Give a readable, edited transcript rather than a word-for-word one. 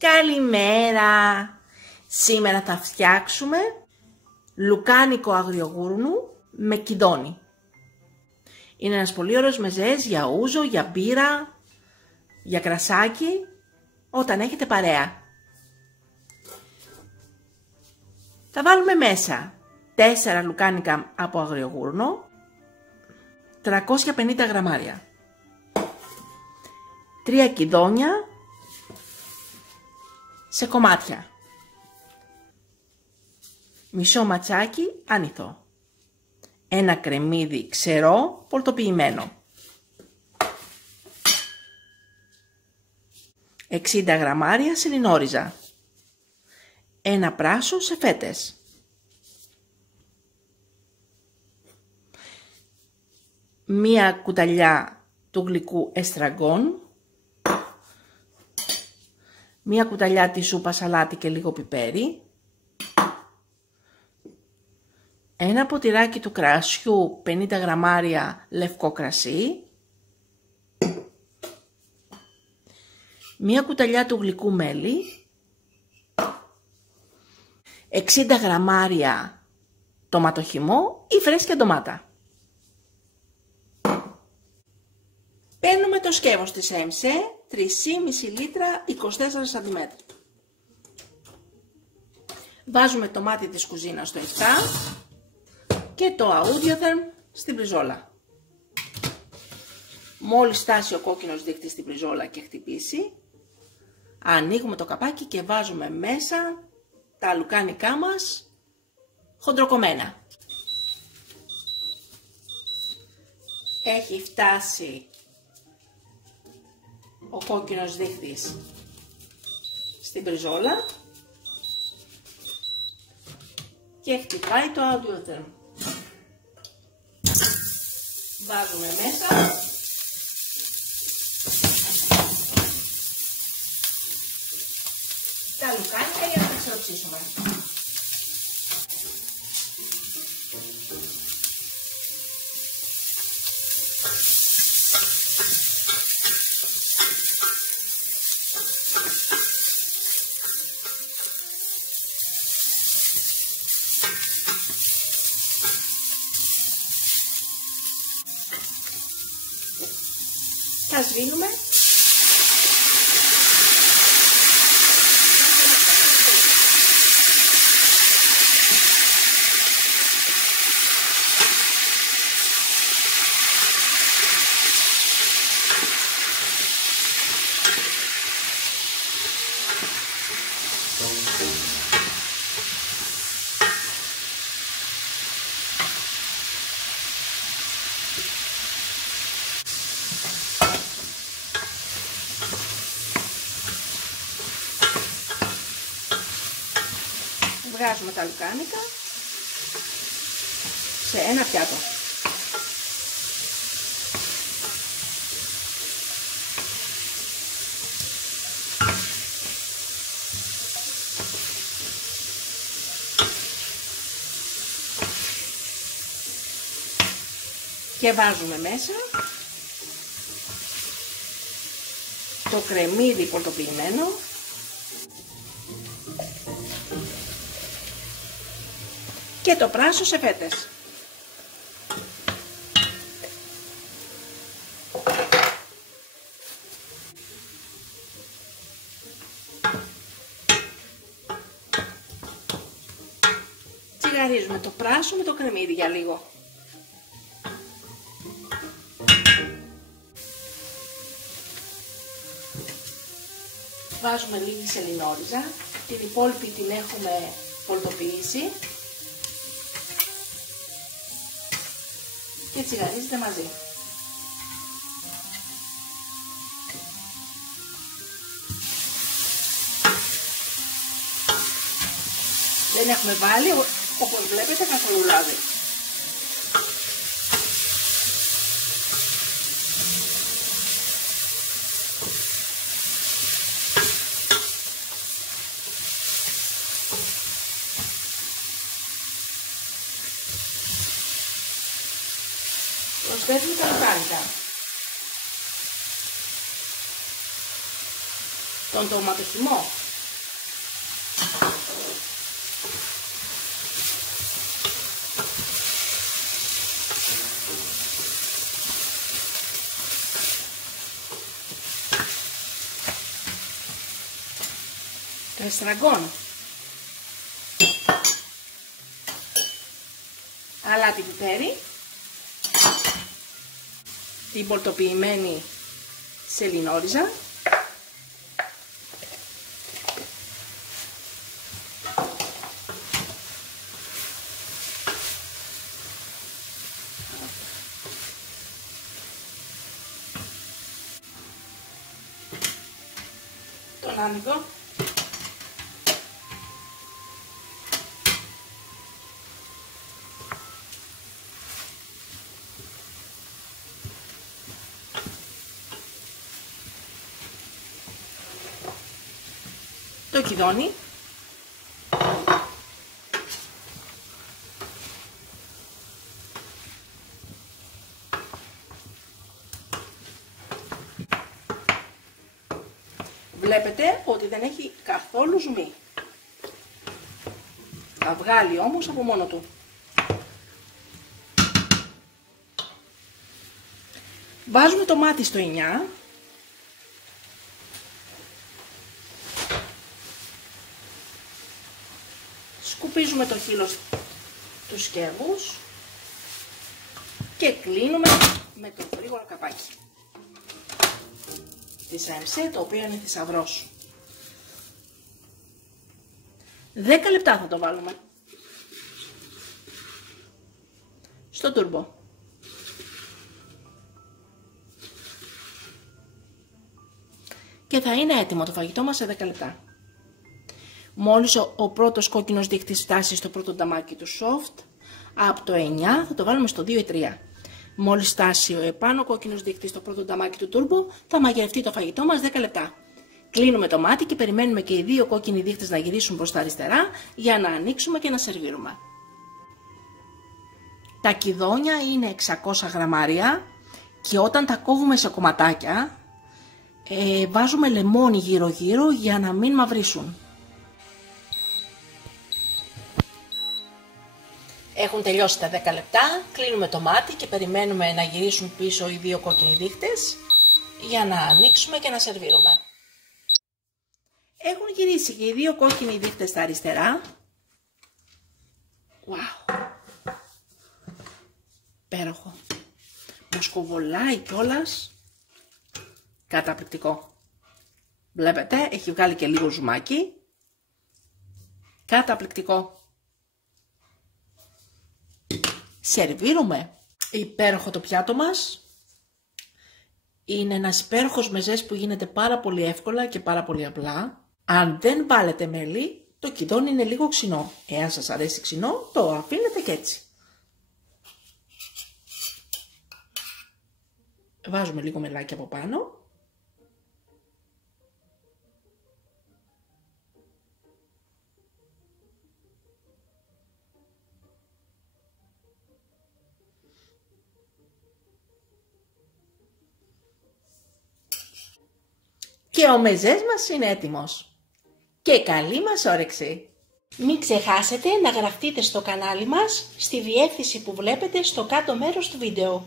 Καλημέρα! Σήμερα θα φτιάξουμε λουκάνικο αγριογούρνου με κιδόνι. Είναι ένας πολύ ωραίος μεζές για ούζο, για μπύρα, για κρασάκι, όταν έχετε παρέα. Θα βάλουμε μέσα 4 λουκάνικα από αγριογούρνο, 350 γραμμάρια, 3 κιδόνια σε κομμάτια, μισό ματσάκι άνηθο, ένα κρεμμύδι ξερό πολτοποιημένο, 60 γραμμάρια σελινόριζα, ένα πράσο σε φέτες, μία κουταλιά του γλυκού εστραγκόν, μία κουταλιά της σούπα σαλάτι και λίγο πιπέρι, ένα ποτηράκι του κρασιού 50 γραμμάρια λευκό κρασί, μία κουταλιά του γλυκού μέλι, 60 γραμμάρια ντοματοχυμό ή φρέσκια ντομάτα. Παίρνουμε το σκεύος της ΕΜΣΕ, 3,5 λίτρα, 24 σm. Βάζουμε το μάτι της κουζίνας στο 7 και το αούντιοθερμ στην πριζόλα. Μόλις φτάσει ο κόκκινος δείκτης στην πριζόλα και χτυπήσει, ανοίγουμε το καπάκι και βάζουμε μέσα τα λουκάνικά μας χοντροκομμένα. Έχει φτάσει ο κόκκινος δείκτης στην πριζόλα και χτυπάει το αούντιοθερμ. Βάζουμε μέσα τα λουκάνικα για να τα ξεροψίσουμε. Θα σβήνουμε βγάζουμε τα λουκάνικα σε ένα πιάτο. Και βάζουμε μέσα το κρεμμύδι πολτοποιημένο, και το πράσο σε φέτες. Τσιγαρίζουμε το πράσο με το κρεμμύδι για λίγο. Βάζουμε λίγη σελινόριζα, την υπόλοιπη την έχουμε πολτοποιήσει και τσιγαρίζεται μαζί. Δεν έχουμε βάλει, όπως βλέπετε, καθόλου λάδι. Προσθέτουμε τα λουκάνικα, τον ντοματοχυμό το εστραγκόν, αλάτι πιπέρι, την πολτοποιημένη σελινόριζα, τον άνοιγο, το κιδώνει, βλέπετε ότι δεν έχει καθόλου ζουμί. Θα βγάλει όμως από μόνο του. Βάζουμε το μάτι στο 9. Σκουπίζουμε το χείλος του σκεύους και κλείνουμε με το γρήγορο καπάκι της AMC, το οποίο είναι θησαυρός. 10 λεπτά θα το βάλουμε στο τούρμπο. Και θα είναι έτοιμο το φαγητό μας σε 10 λεπτά. Μόλις ο πρώτος κόκκινος δείκτης φτάσει στο πρώτο νταμάκι του soft, από το 9 θα το βάλουμε στο 2 ή 3. Μόλις φτάσει ο επάνω κόκκινος δείκτης στο πρώτο νταμάκι του turbo, θα μαγειρευτεί το φαγητό μας 10 λεπτά. Κλείνουμε το μάτι και περιμένουμε και οι δύο κόκκινοι δείκτες να γυρίσουν προς τα αριστερά για να ανοίξουμε και να σερβίρουμε. Τα κιδόνια είναι 600 γραμμάρια και όταν τα κόβουμε σε κομματάκια, βάζουμε λεμόνι γύρω-γύρω για να μην μαυρίσουν. Έχουν τελειώσει τα 10 λεπτά, κλείνουμε το μάτι και περιμένουμε να γυρίσουν πίσω οι δύο κόκκινοι δείκτες για να ανοίξουμε και να σερβίρουμε. Έχουν γυρίσει και οι δύο κόκκινοι δείκτες στα αριστερά. Wow! Υπέροχο! Μοσκοβολάει κιόλας. Καταπληκτικό! Βλέπετε, έχει βγάλει και λίγο ζουμάκι. Καταπληκτικό! Σερβίρουμε. Υπέροχο το πιάτο μας. Είναι ένας υπέροχος μεζές που γίνεται πάρα πολύ εύκολα και πάρα πολύ απλά. Αν δεν βάλετε μέλι, το κιδόνι είναι λίγο ξινό. Εάν σας αρέσει ξινό, το αφήνετε και έτσι. Βάζουμε λίγο μελάκι από πάνω. Και ο μεζές μας είναι έτοιμος. Και καλή μας όρεξη! Μην ξεχάσετε να γραφτείτε στο κανάλι μας στη διεύθυνση που βλέπετε στο κάτω μέρος του βίντεο.